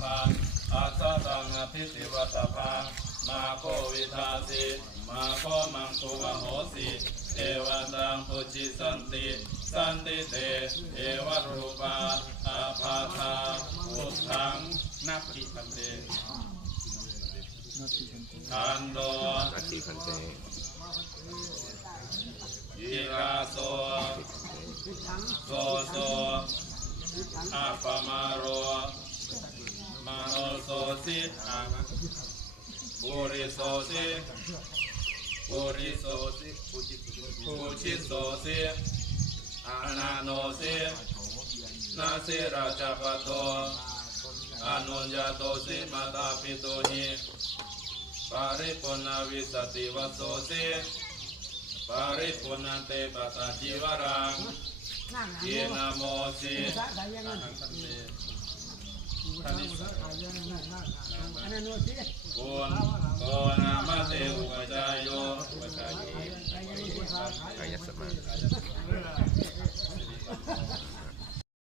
พังอาสาตังอภิสิวัตพังมาโควิทาสิมาโคมังคุวโหสิเอวันตังปุจิสันติสันติเตเอวรูปาอาภาธาพุทธังนับปิพันเตขันโดนัตติพันเตยิกาโสโสโสอาปมาโรมาโนโสสิปุริโสสิปุริโสสิปุชิโสสิอานาโนสินาสิราชปโตอนุญญาโตสิมาตาปิโตหิปาริปุณวิสติวัสโสสิปาริปุณเตปตาจิวรังเยนะโมสิโกนามาเตอุปจายโยกายสมา